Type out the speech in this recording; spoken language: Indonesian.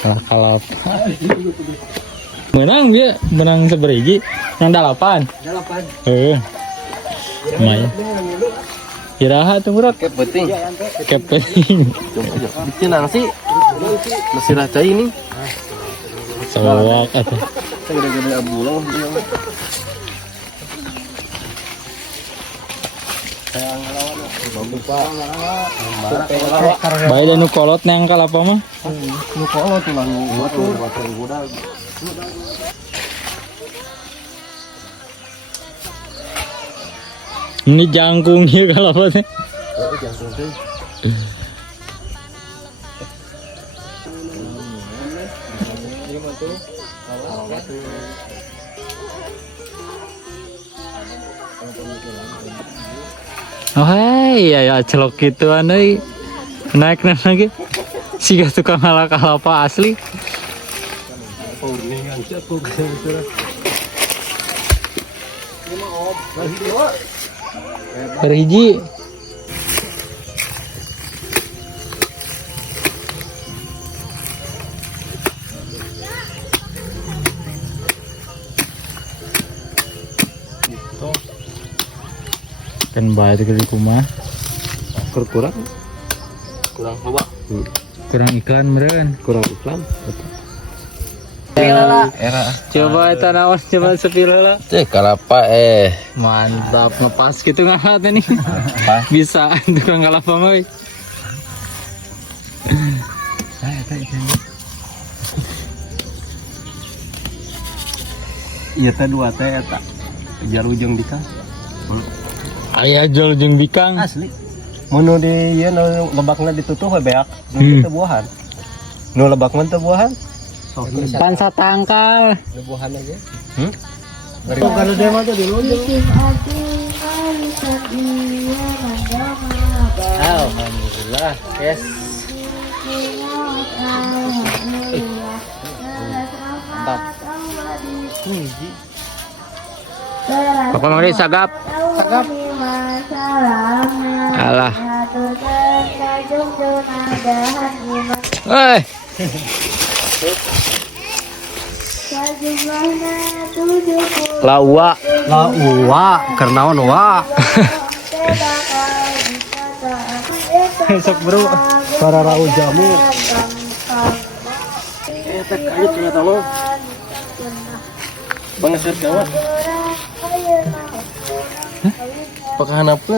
Kalau menang dia menang seberiji yang 8 lumayan kiraha tuh murah Kepenting. Bikin nasi. Masih racai ini. sowak atau Gede-gede abulang. baik dan kolot neng kalapa mah Nu kolot tuh batur budak. ini jangkung ya kalapa teh oh hei ya celok gituan euy naik lagi siga tukang ngalah kalapa asli berhiji kan baik di rumah Kurang coba. kurang iklan meren Kurang iklan. era coba tanaman coba sepira lah Cek kalapa mantap ngepas gitu nggak nih bisa tukang kalapa mah Iya teh dua teh eta. Jar ujung dikang. ayah jual jeung bikang Asli. Mun di ieu nu lebakna ditutup we beak. Nu teu buahan. Nu lebakna teu buahan. pan satangkal Nu buahan aja. Kalau dia mah tuh di lunjung. alhamdulillah yes mantap apa mau sagap alah lawa Karena wa. sok bro Para rau jamu. Eta kayu ternyata lo. Bangeset gawat. Pakahan apa?